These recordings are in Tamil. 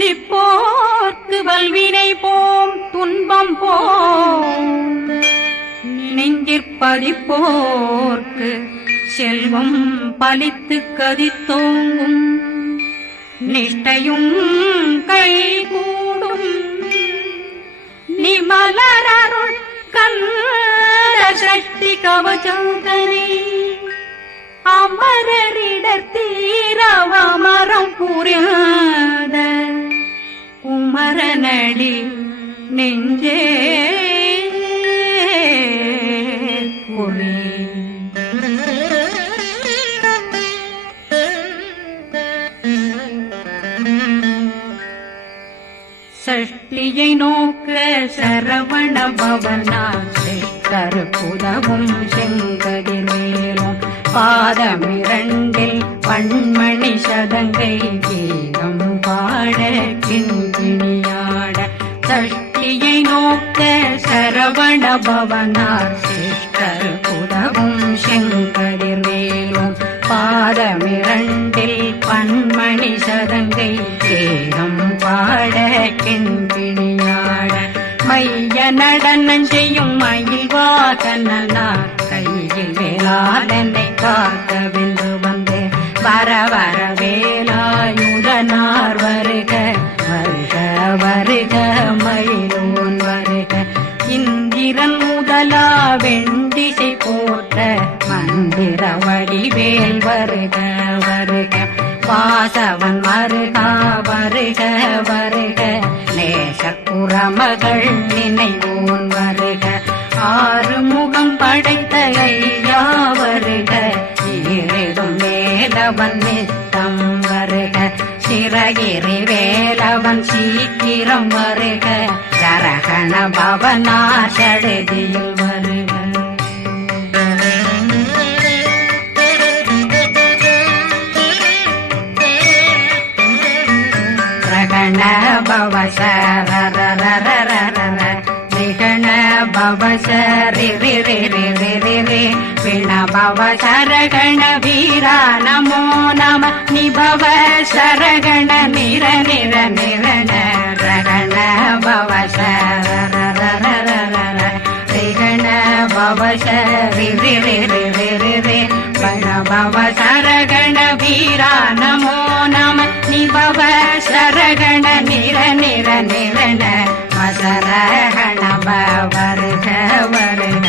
சிந்திப்போர்க்கு வல்வினை போம் துன்பம் போம் நெஞ்சிற்பதிப்போர்க்கு செல்வம் பலித்து கதித்தோங்கும் நிஷ்டையும் கைகூடும் நிமலரருள் கந்த சக்தி கவச்சந்தனை அமரரிடத்தீரவமரம் புரியாத குமரனடி நெஞ்சே குறி சஷ்டியை நோக்க சரவண பவனா கருப்புதவும் செங்கதிர் மேலும் பாதமிரண்டில் பண்மணி சதங்கை கீதம் பாட கிண்கிணியாட சஷ்டியை நோக்க சரவண பவனார் கருப்புதவும் செங்கதிர் மேலும் பாதமிரண்டில் பண்மணி சதங்கை கீதம் பாட கிண்கிணியாட மைய நடனம் செய்யும் மயில் வாகனார் கையில் வேளாளனை காக்க வென்று வந்து வர வர வேலாயுதனார் வருக வருக வருக மயிலோன் வருக இந்திரன் முதலா வெண்டிசை போட்ட மந்திர வடிவேல் வருக வருக வாசவன் வருகா வருக வருக நேசக்குறமகள் நினைவோன் வருக ஆறுமுகம் படைத்த ஐயா வருக ஈரிடும் வேலவன் நித்தம் வருக சிறகிரி வேலவன் சீக்கிரம் வருக சரகண பவனா சடுதியில் வருக ரகண பவசரரரரரரர நிகண பவசரிரிரிரிரிரிரி விண பவசரகண வீரா நமோ நம நிபவ சரகண நிர நிர நிரண ரகண பவசரரரரரர ரிகண பவசரிரிரிரிரிரி வண பவசரகண வீரா நமோ நம நிபவ சரகண நிர நிர நிரண மசரகண வருக வருக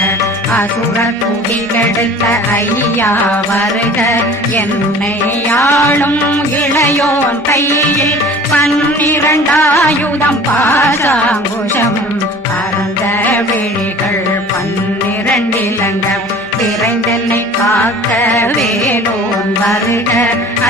அசுர குடிகெடுத்த ஐயா வருக என்னை ஆளும் இளையோன் கையில் 12 பாசாங்குஷமும் பரந்த விழிகள் 12 இலங்கம் விரைந்தென்னை காக்க வேலோன் வருக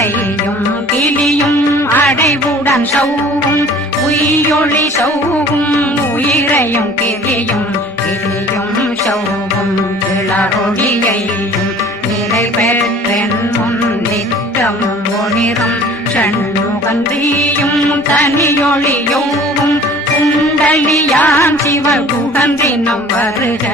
ஐயும் கிளியும் அடைவுடன் சௌவும் உயிரொளி சௌவும் உயிரையும் கிளியும் கிளியும் சௌவும் இளரொளியையும் நிலை பெற்றென் முன் நித்தம் ஒளிரும் சண்முகந்தியும் தனியொளியோவும் குண்டலியான் சிவ குகந்தினம் வருக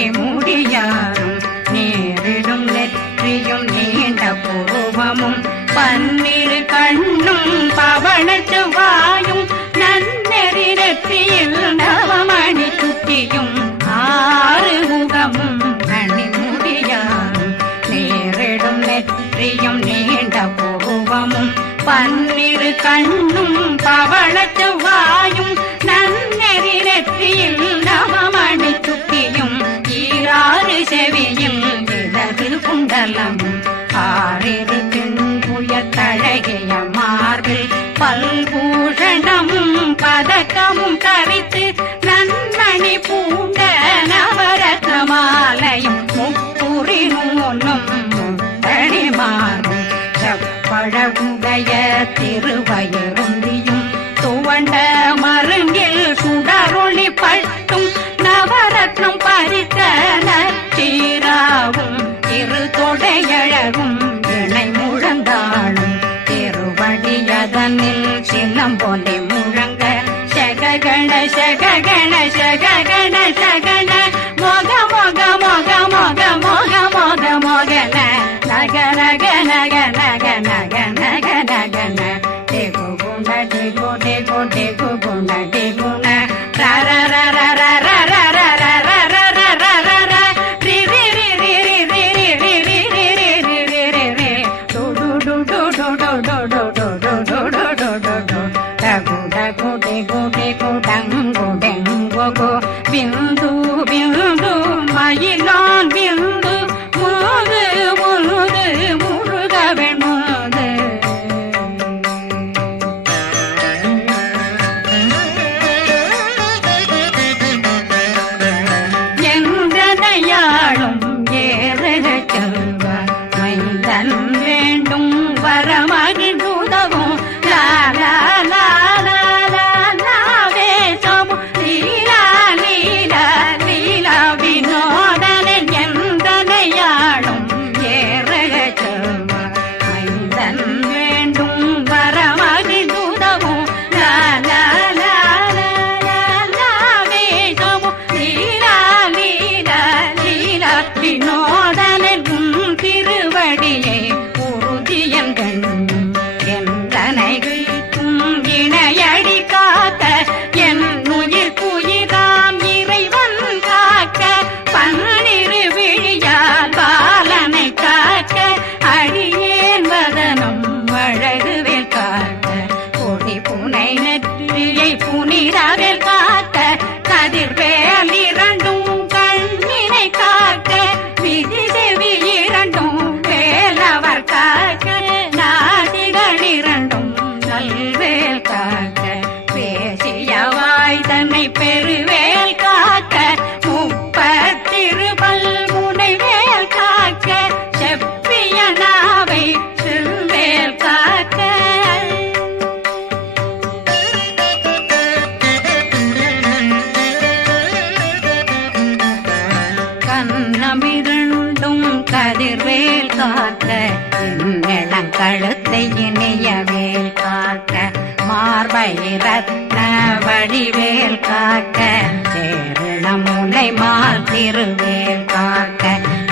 மணிமுடியாரும் நேரிடும் நெற்றியும் நீண்ட பூவமும் 12 கண்ணும் பவன செவ்வாயும் நன்னெறி நெற்றியில் நவமணி சுட்டியும் 6 முகமும் மணிமுடியாரும் நேரிடும் நெற்றியும் நீண்ட பூவமும் 12 கண்ணும் பவன செவ்வாயும் நன்னெறி நெற்றியில் நவமணி சுட்டியும் 6 செவியும் இடது குண்டலம் 6 தின்புய தழகிய மார்பில் பல்பூஷணமும் பதக்கமும் தரித்து நன்மணி பூண்ட நவரத்ன மாலையும் முப்புரி நூலும் முத்தணி மாறும் செப்பழகுடைய திருவயருந்தியும் துவண்ட மருங்கில் சுடரொளி பட்டும் நவரத்னம் பறித்த நச்சீராவும் இரு தொடையழகும் இணை முழந்தாளும் திருவடியதனில் சின்னம்பொலி முழங்க சககண சககண சககண சகண கோடே கோடே குண டே குண ர ர ர ர ர ர ர ர ர ர ர ர ர ர ர ரி ரி ரி ரி ரி ரி ரி ரி ரி ரி ரி ரி ரி ரி ரி டு டு டு டு டு டு டு டு டு டு டு டு டு டு டகு டகு டே கோடே கோடங்கு டெங்கு கோ பிந்து பிந்து மயிலான் பிந்து முது முது முருகவன் முது எந்தனையாளும் ஏறுக செல்வார் மைந்தன் வேண்டும் வரமகிழ்ந்துதவும் லா லா லா லா லா லாவே சமு லீலா லீலா லீலா வினோதனன் எந்தனையாளும் ஏறுக செல்வார் மைந்தன் வேண்டும் வரமகிழ்ந்துதவும் லா லா லா லா லா லாவே சமு லீலா லீலா லீலா வினோதனன் உன் திருவடியை உறுதியன் கண்ணும் என்றனைகளுக்கும் இணையடி காக்க என் உயிர் குயிராம் இறைவன் காக்க பன்னிரு விழியால் பாலனை காக்க அடியேன் வதனம் அழகுவேல் காக்க கொடி புனை நெற்றியை புனிதவேல் காக்க கதிர்வேல் இரண்டும் கண்ணினை காக்க விதி செவி இரண்டும் வேலவர் காக்க நாதிகள் இரண்டும் நல்வேல் காக்க பேசிய வாய் தன்னை பெருவேல் காக்க முப்பத்திருபல் முனைவேல் காக்க செப்பிய நாவை செல்வேல் காக்க கண்ணமிரண்டும் கதிர்வேல் காக்க இளங்கழுத்தை இணையவேல் காக்க மார்பை ரத்ன வடிவேல் காக்க சேரணமுலை மால் திருவேல் காக்க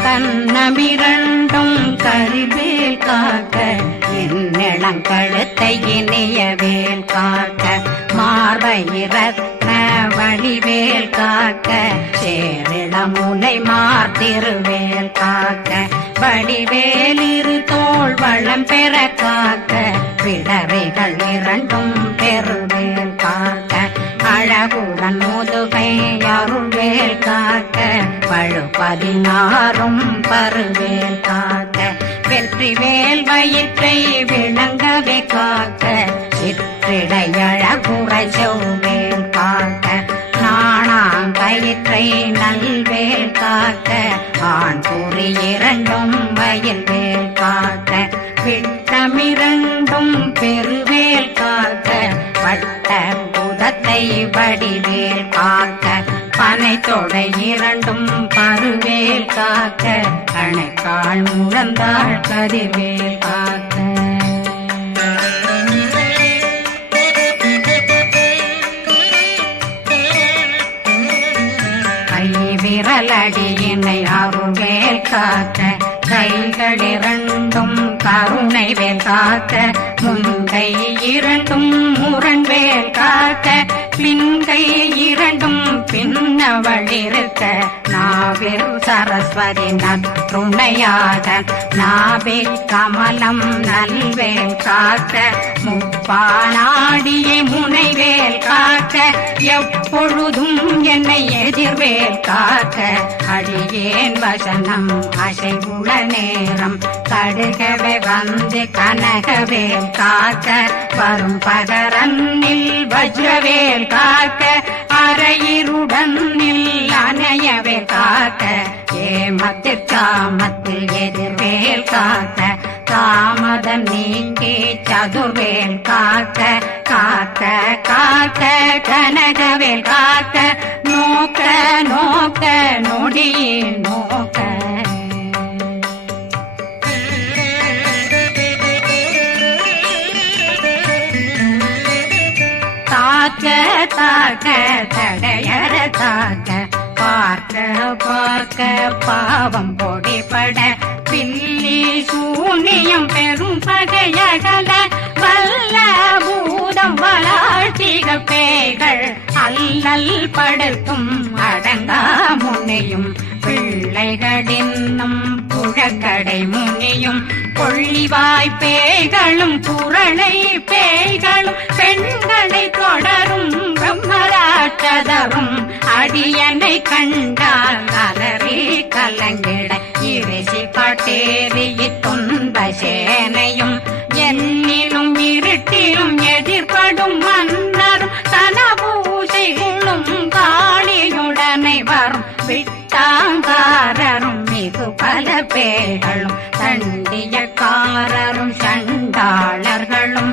கண்ணமிரண்டும் கதிர்வேல் காக்க இளங்கழுத்தை இணையவேல் காக்க மார்பை ரத்ன வடிவேல் காக்க சேரிளமுலை மார்த்திருவேல் காக்க வடிவேல் இரு தோள் வளம் பெற காக்க பிடரைகள் இரண்டும் பெருவேல் காக்க அழகுடன் முதுகை அருள்வேல் காக்க பழு 16 பருவேல் காக்க வெற்றி வேல் வயிற்றை விளங்கவே காக்க சிற்றிடையழகுறை செவ்வேல் காக்க நாணாங்கயிற்றை நல்வேல் காக்க ஆண் குறி இரண்டும் வயல்வேல் காக்க விட்டமிரண்டும் பெருவேல் காக்க வட்ட புதத்தை வடிவேல் காக்க பனை தொடை இரண்டும் பருவேல் காக்க அணைக்கால் முழந்தாள் கதிர்வேல் காக்க விரலடியினை அருள்வேல் காக்க கைகள் இரண்டும் கருணை வேல் காக்க முன்கை இரண்டும் முரண்வேல் காக்க பின்கை இரண்டும் பின்னவளிருக்க நாவில் சரஸ்வதி நற்றுணையாக நாவே கமலம் நல்வேல் காக்க முப்பானாடியை முனைவேல் காக்க எப்பொழுதும் என்னை எதிர்வேல் காக்க அடியேன் வசனம் அசைவுள நேரம் கடுகவே வந்து கனகவேல் காக்க வரும் பகரன்னில் வஜ்ரவேல் காக்க அரையிருடன் அணையவே காக்க ஏமத்தில் காமத்தில் எதிர்வேல் காக்க தாமதம் நீக்கி சதுர்வேல் காக்க காக்க காக்க கனகவேல் காக்க நோக்க நோக்க நொடியில் நோக்க தாக்க தாக்க தடையற தாக்க பார்க்க பார்க்க பாவம் பொடிபட பில்லி சூனியம் பெரும் பகையகல வல்ல பூத அம்பலாட்டிக பேய்கள் அல்லல் படுத்தும் அடங்கா முனையும் பிள்ளைகளின்னும் புழக்கடை முனியும் கொள்ளிவாய் பேய்களும் குரளை பேய்களும் பெண்களை தொடரும் பிரம்மராட்சதரும் அடியனை கண்டால் அலறி கலங்கிட இரிசி காட்டேறி துன்ப சேனையும் என்னிலும் இருட்டிலும் எதிர்படும் மன்னரும் தனபூசைகளும் காளியுடனை வரும் விட்டாங்காரரும் மிகு பல பேர்களும் தண்டியக்காரரும் சண்டாளர்களும்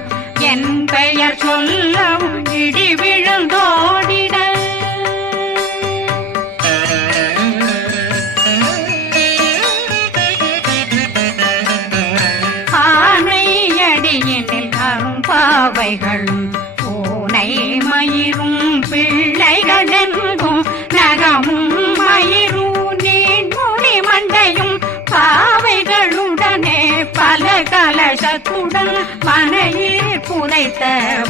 என் பெயர் சொல்லவும் இடி விழுந்தோடிட ஆனையடியினில் அரும்பாவைகளும் பூனை மயிரும் பிள்ளைகளெங்கும் நகமும் மயிரும் நீண்முடி மண்டையும் பாவைகளுடனே பல கலசத்துடன் மனையில் புதைத்த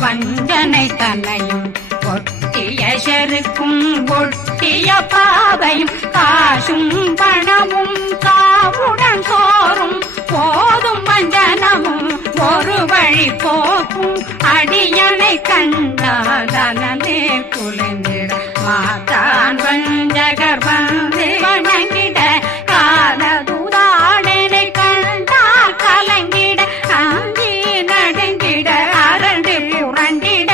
வஞ்சனை தன்னையும் ஒட்டிய செருக்கும் ஒட்டிய பாவையும் காசும் பணமும் காவுடன் சோறும் போதும் வஞ்சனமும் ஒரு வழி போக்கும் அடியனை கண்டாலே குளிர்ந்திட மாதான் வஞ்சகர் வந்து வணங்கிட காலதுதாடனை கண்டால் கலங்கிட அஞ்சி நடுங்கிட அரண்டு புரண்டிட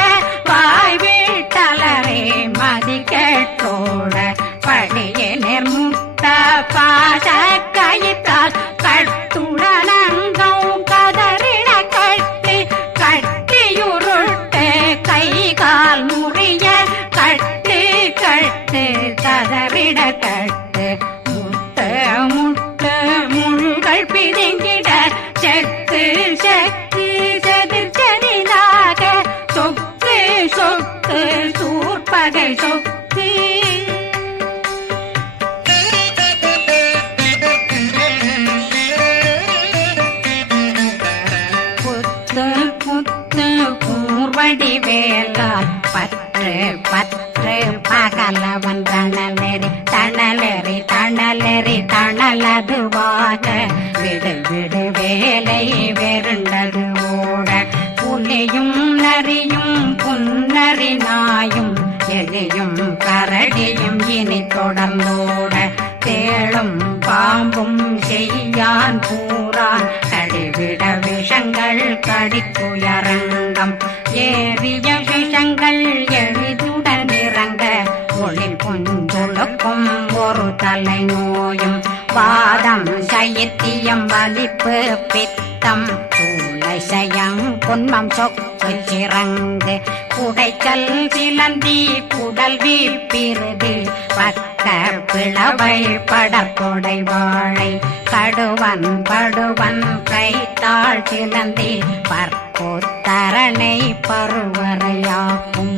வாய் வீட்டலரே மதி கேட்டோட படியே நிர்முட்ட பாச கயிற்றால் கட்டுடனங்கும் கதறிட கட்டு கட்டியுருட்டு கை கால் முறிய கட்டு கட்டு கதறிட கட்டு முட்ட முட்ட முள்கள் பிதுங்கிட செக்கு செக்கு செதிர் செதிலாக சொக்கு சொக்கு சூர்பகை சொக்கு கூர்வடி வேலால் பற்று பற்று பகலவன் தணலெறி தணலெறி தணலெறி தணலதுவாக விடு விடு வேலை வெருண்டது ஓட புலியும் நரியும் புன்னரி நாயும் எலியும் கரடியும் இனி தொடர்ந்தோட தேளும் பாம்பும் செய்யான் பூரான் கடிவிட விஷங்கள் கடித்துயரங்கம் ஏறிய விஷங்கள் எளிதுடன் இறங்க ஒளில் கொஞ்சொழுக்கும் ஒரு தலை நோயும் வாதம் சைத்தியம் வலிப்பு பித்தம் சூளைசயம் குன்மம் சொக்கு சிறங்கு குடைச்சல் சிலந்தி குடல் வீப்பிருது பக்க பிளவை படற்கொடை வாழை கடுவன் படுவன் கைத்தாள் சிலந்தி பற்போத்தரணை பருவரையாக்கும்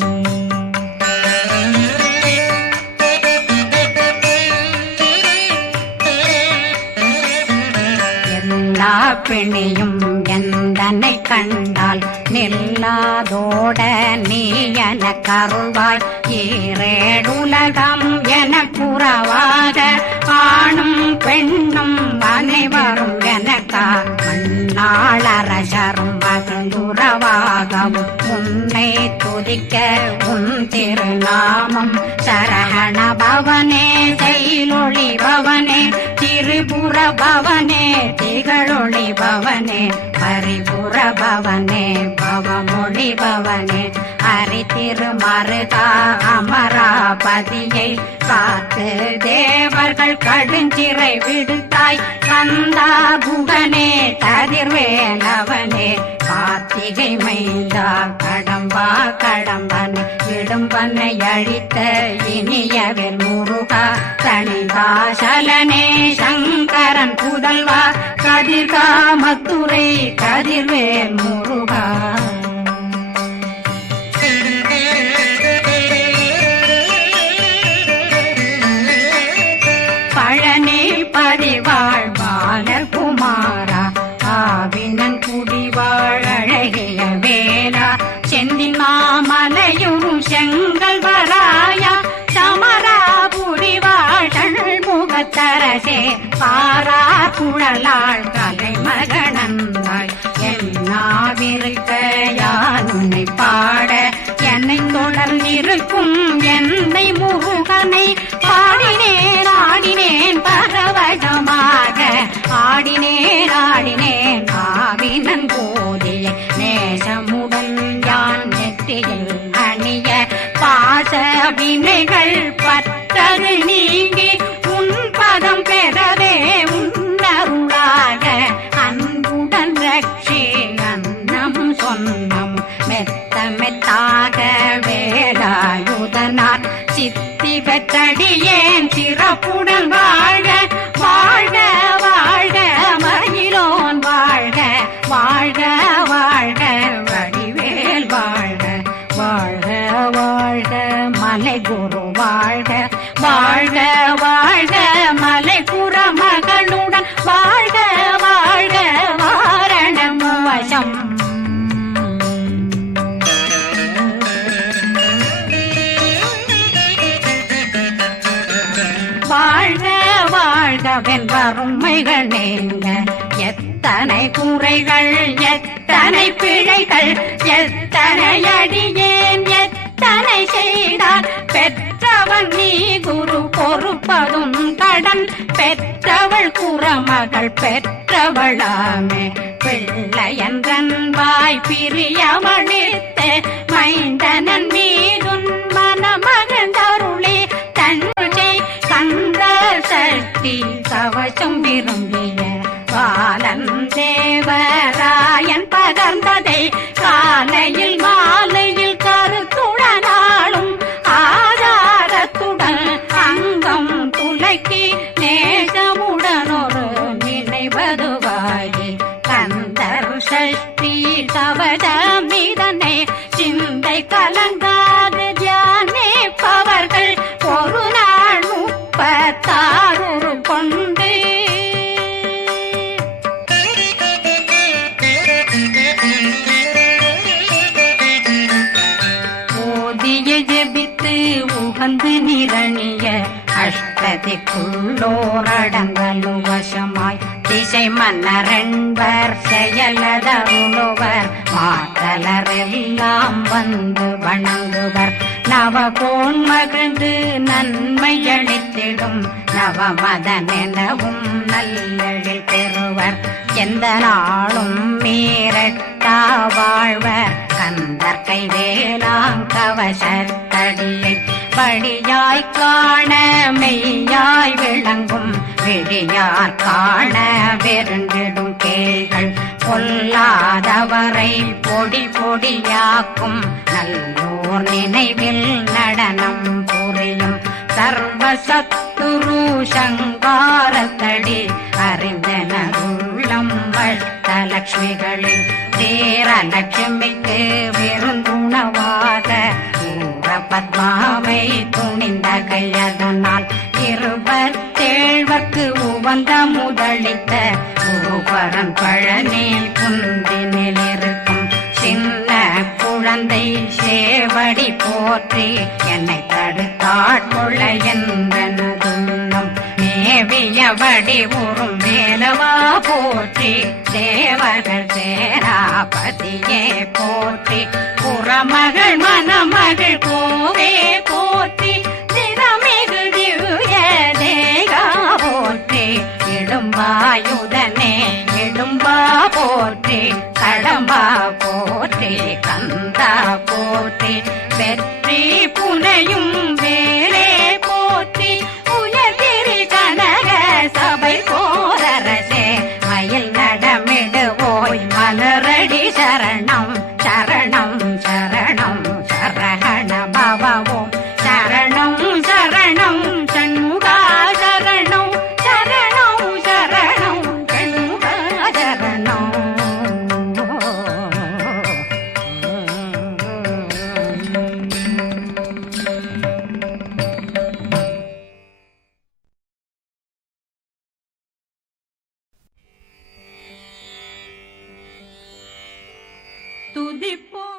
எல்லா பிணியும் எந்தனை கண்டால் நில்லாதோட நீ என கருள்வாய் ஈரேடுலகம் என புறவாக ஆணும் பெண்ணும் அனைவரும் எனக்கா மண்ணாளரசரும் மகிழ்ந்துறவாகவும் உன்னை துதிக்க உன் திருநாமம் சரகண பவனே செயலொளி பவனே திரிபுர பவனே திகழொளி பவனே பரிபுர பவனே பவமொழி பவனே ஹரி திருமருகா அமராபதியை காத்து தேவர்கள் கடுஞ்சிறை விடுத்தாய் கந்தா குகனே கதிர்வேலவனே கார்த்திகை மைந்தா கடம்பா கடம்பனை இடும்பனை அழித்த இனியவில் முருகா தனிகாசலனே சங்கரன் புதல்வா கதிர்காமத்துரை கதிர்வேல் முருகா பழனி பதிவாழ் பாலகுமாரா ஆவினன் குடிவாழ் அழகிய வேலா செந்தின் மலையுறு செங்கல் வராயா சமராபுரி வாழல் முகத்தரசே பாரா குழலாள் கலைமகனந்தாய் என்னாவிருக்க யானுனை பாட என்னை தொடர்ந்திருக்கும் என்னை முருகனை பாடினேன் ஆடினேன் பரவசமாக ஆடினேன் ஆடினேன் ஆவினன் போதிய நேசமுடன் யான் நெற்றியில் அணிய பாச வினைகள் பற்றது நீங்கி உன் பதம் பெறவே உன்னருளாக அன்புடன் ரட்சி அன்னம் சொன்னம் மெத்த மெத்தாக வேலாயுதனார் சித்தி பெற்றடியேன் சிறப்புடன் வாழ்க வாழ்க வாழ்க மயிலோன் வாழ்க வாழ்க வாழ்க வடிவேல் வாழ்க வாழ்க வாழ்க மலை குரு வாழ்க வாழ்க வாழ்க மலை புற மகளுடன் வாழ்க வாழ்க வாரணம் வசம் வாழ்க வாழ்கவென் வறுமைகள் நீங்க எத்தனை குறைகள் எத்தனை பிழைகள் எத்தனை அடியேன் எத்தனை செய்தார் பெற்றவன் நீ குரு பொறுப்பதும் கடன் பெற்றவள் குறமகள் பெற்றவளாமே பிள்ளையன்றன் வாய் பிரியமளித்த மைந்தனன் மீதுன் மனமகந்தருளே தன்னை கந்த சக்தி கவசம் விரும்பிய பாலன் தேவராயன் பகர்ந்ததை காலையில் மாலையில் கருத்துடனாலும் ஆதாரத்துடன் அங்கம் துலக்கி நேசமுடனொரு நினைவதுவாகி கந்தர் சஷ்டி கவசமிதனை சிந்தை கலங்காது தியானிப்பவர்கள் ஒரு நாள் 36 கொண்டு ஓதிய ஜெபித்து உகந்து நிரணிய அஷ்டதிக்குள்ளோரடங்கலும் வசமாய் திசை மன்னரென்பர் செயலதருளுவர் மாத்தலரெல்லாம் வந்து வணங்குவர் நவகோன் மகிழ்ந்து நன்மையளித்திடும் நவமதனெனவும் நல்லெழில் பெறுவர் எந்த நாளும் மீறட்டா வாழ்வர் கந்தர் கைவேலாங்கவசத்தடியை வழியாய் காண மெய்யாய் விளங்கும் விழியார் காண வெருண்டிடும் கேள்கள் பொல்லாதவரை பொடி பொடியாக்கும் நல்லோர் நினைவில் நடனம் புரியும் சர்வசத்துரு சங்காரத்தடி அறிந்தனருள்ளம் வட்டலட்சுமிகளில் தேரலட்சுமிக்கு விருந்துணவாக பத்மாவை துணிந்த கையதனால் 27 உவந்த முதலித்த குருபரன் பழனில் குந்தினில் இருக்கும் சின்ன குழந்தை சேவடி போற்றி என்னை தடுத்தாட்கொள்ள என்பனதுள்ளம் மேவிய வடிவுறும் வேலவா போற்றி தேவர்கள் சேராபதியே போற்றி புறமகள் மணமகள் கோவே போற்றி திறமிகு திவ்ய தேகா போற்றி இடும்பாயுதனே இடும்பா போற்றி கடம்பா போற்றி கந்தா போற்றி வெற்றி புனையும் வேலே போற்றி உயர்திரி கனக சபை போரரசே மயில் நடமிடுவோய் மலரடி சரணம் சரணம் சரணம் சரஹண பவவோம் சரணம் சரணம் சண்முகா சரணம் சரணம் சரணம் சண்முகா சரணம் துதிப்போம்